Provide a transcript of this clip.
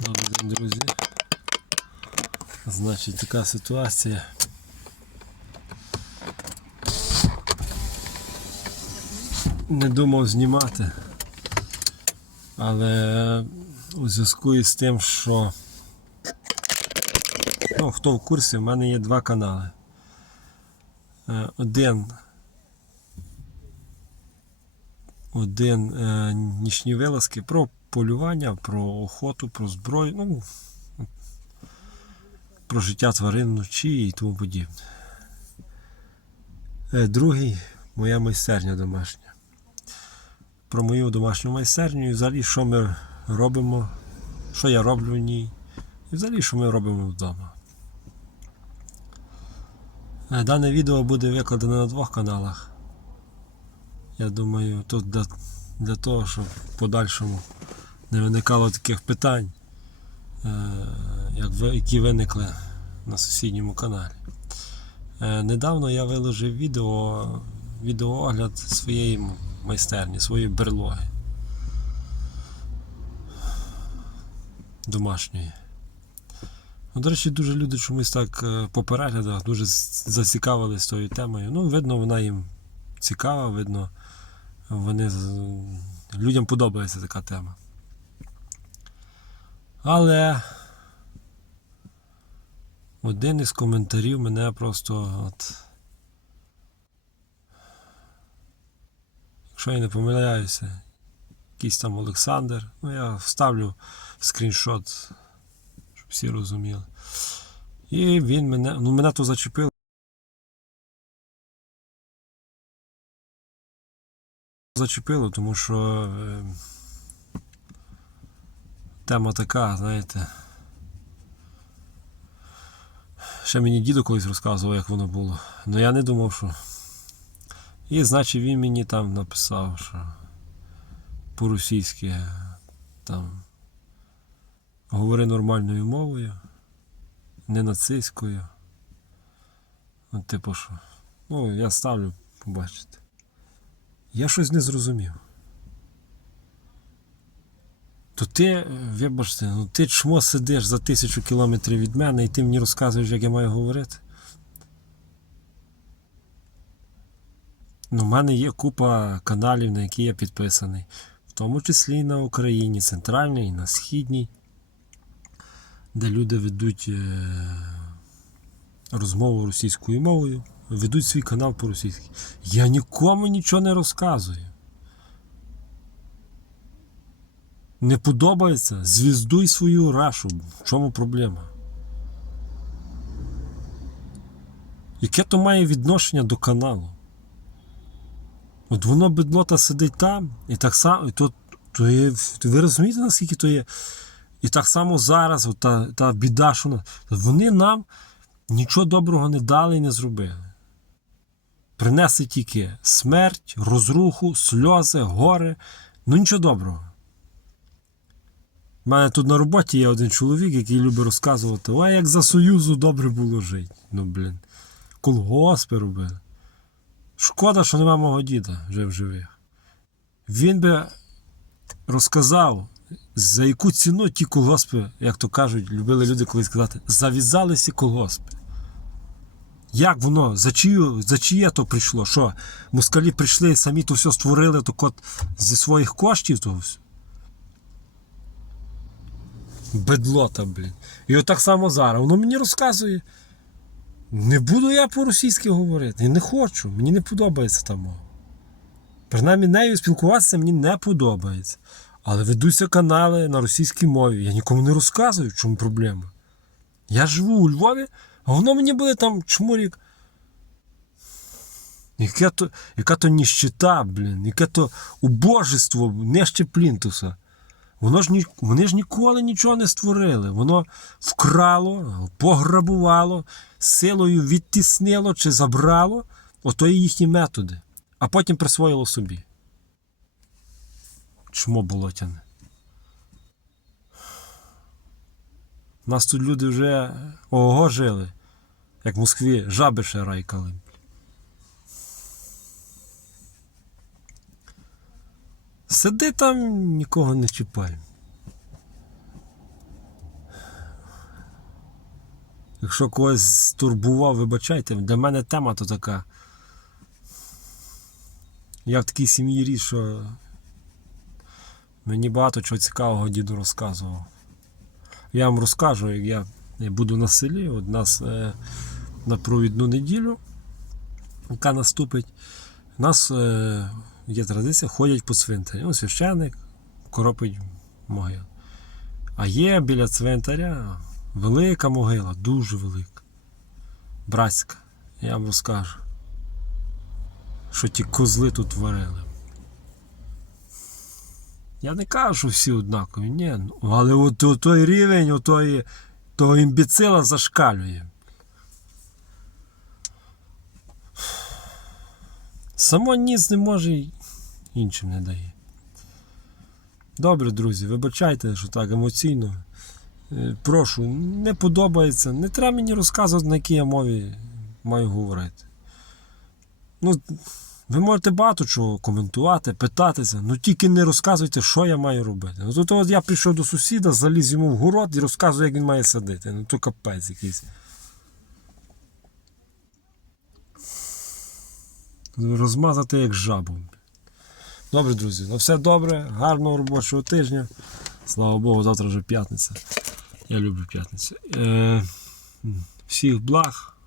Добрий день, друзі. Значить, така ситуація. Не думав знімати, але у зв'язку із тим, що ну, хто в курсі, в мене є два канали. Е, Один один е, нічні вилазки про полювання, про охоту, про зброю, ну, про життя тварин вночі і тому подібне. Е, другий моя майстерня домашня. Про мою домашню майстерню і взагалі, що ми робимо, що я роблю в ній, і взагалі, що ми робимо вдома. Е, Дане відео буде викладено на двох каналах. Я думаю, тут для, для того, щоб в подальшому не виникало таких питань, е, які виникли на сусідньому каналі. Е, Недавно я виложив відео, відеоогляд своєї майстерні, своєї берлоги домашньої. Ну, До речі, дуже люди чомусь так е, по переглядах дуже зацікавились тою темою. Ну, видно, вона їм цікава, видно, вони людям подобається така тема. Але один із коментарів мене просто от. Якщо я не помиляюся, якийсь там Олександр. Ну, я вставлю скріншот, щоб всі розуміли. І він мене. Ну, мене то зачепило. Зачепило, тому що е, тема така, знаєте. Ще мені дідо колись розказував, як воно було. Ну я не думав, що. І значить він мені там написав, що по-російськи там говори нормальною мовою, не нацистською. Ну, типу що. Ну, я ставлю, побачите. Я щось не зрозумів. То ти, е, вибачте, ну ти чмо сидиш за тисячу кілометрів від мене і ти мені розказуєш, як я маю говорити. Ну, в мене є купа каналів, на які я підписаний, в тому числі і на Україні, центральній, і на східній, де люди ведуть е, розмову російською мовою, ведуть свій канал по-російськи. Я нікому нічого не розказую. Не подобається? Звіздуй свою рашу. В чому проблема? Яке то має відношення до каналу? От воно бедлота сидить там, і так само, і то, то є, ви розумієте, наскільки то є? І так само зараз, от та, та біда, що на- вони нам нічого доброго не дали і не зробили. Принесли тільки смерть, розруху, сльози, горе. Ну нічого доброго. У мене тут на роботі є один чоловік, який любить розказувати, ой, як за Союзу добре було жити. Ну, блін. Колгоспи робили. Шкода, що нема мого діда вже в живих. Він би розказав, за яку ціну ті колгоспи, як то кажуть, любили люди колись сказати, зав'язалися колгоспи. Як воно, за, чию, за чиє то прийшло? Що, москалі прийшли і самі то все створили то кот зі своїх коштів то все? Бедлота, блін. І отак само зараз. Воно мені розказує. Не буду я по-російськи говорити. Не хочу. Мені не подобається та мова. Принаймні нею спілкуватися мені не подобається. Але ведуться канали на російській мові. Я нікому не розказую, в чому проблема. Я живу у Львові, а воно мені буде там чмурік. Яке то, яка то ніщита, блін, яке то убожество нижче плінтуса. Воно ж ні, вони ж ніколи нічого не створили. Воно вкрало, пограбувало, силою відтіснило чи забрало. Ото є їхні методи. А потім присвоїло собі. Чмо болотяне. У нас тут люди вже ого жили, як в Москві жаби ще райкали. Сиди там, нікого не чіпай. Якщо когось стурбував, вибачайте, для мене тема то така. Я в такій сім'ї ріс, що мені багато чого цікавого діду розказував. Я вам розкажу, як я буду на селі, от нас е, на провідну неділю, яка наступить, нас е, є традиція, ходять по цвинтарі. Ну, священник коропить могил. А є біля цвинтаря велика могила, дуже велика. Братська. Я вам розкажу. Що ті козли тут творили. Я не кажу, що всі однакові, ні. ну, Але от, той рівень от той, того імбіцила зашкалює. Само ніц не може іншим не дає. Добре, друзі, вибачайте, що так емоційно. Е, Прошу, не подобається. Не треба мені розказувати, на якій я мові маю говорити. Ну, ви можете багато чого коментувати, питатися, ну тільки не розказуйте, що я маю робити. Ну, то, от я прийшов до сусіда, заліз йому в город і розказую, як він має садити. Ну то капець якийсь. Розмазати як жабу. Добре, друзі, ну все добре, гарного робочого тижня. Слава Богу, завтра вже п'ятниця. Я люблю п'ятницю. Е, всіх благ.